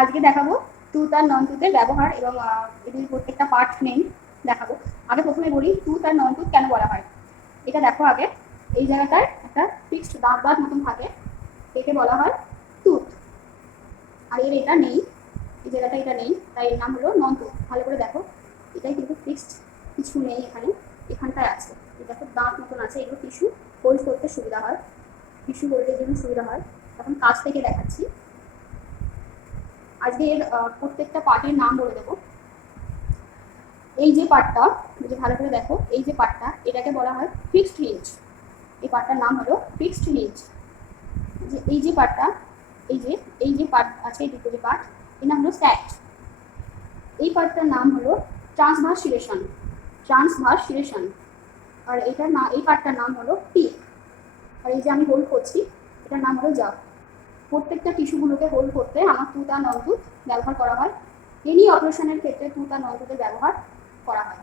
আজকে দেখাবো টুথ আর নন টুথের ব্যবহার এবং এগুলি প্রত্যেকটা পার্ট নেই দেখাবো। আগে প্রথমে বলি টুথ আর নন টুথ কেন বলা হয়। এটা দেখো আগে, এই জায়গাটায় একটা ফিক্সড দাঁত দাঁত মতন থাকে, একে বলা হয় টুথ। আর এর এটা নেই, এই জায়গাটা এটা নেই, তাই এর নাম হলো নন টুথ। ভালো করে দেখো, এটাই কিন্তু ফিক্সড, কিছু নেই এখানে, এখানটায় আছে। এটা খুব দাঁত মতন আছে, এগুলো টিস্যু হোল্ড করতে সুবিধা হয়, টিস্যু হোল্ডের জন্য সুবিধা হয়। তখন কাছ থেকে দেখাচ্ছি। আজকে এর প্রত্যেকটা পার্টের নাম বলে দেবো। এই যে পার্টটা, যে ভালো করে দেখো, এই যে পার্টটা, এটাকে বলা হয় ফিক্সড হিঞ্জ। এই পার্টটার নাম হলো ফিক্সড হিঞ্জ। যে এই যে পার্টটা, এই যে পার্ট আছে, এই দুটো যে পার্ট, এর নাম হলো স্ট্যাক্ট। এই পার্টটার নাম হলো ট্রান্সভার্সিলেশন, ট্রান্সভার্সিলেশন। আর এটার না, এই পার্টটার নাম হলো টিপ। আর এই যে আমি হোল্ড করছি, এটার নাম হলো জাব। প্রত্যেকটা টিস্যুগুলোকে হোল্ড করতে আমার টুথ আর নন টুথ ব্যবহার করা হয়। এনি অপারেশনের ক্ষেত্রে টুথ আর নন টুথের ব্যবহার করা হয়।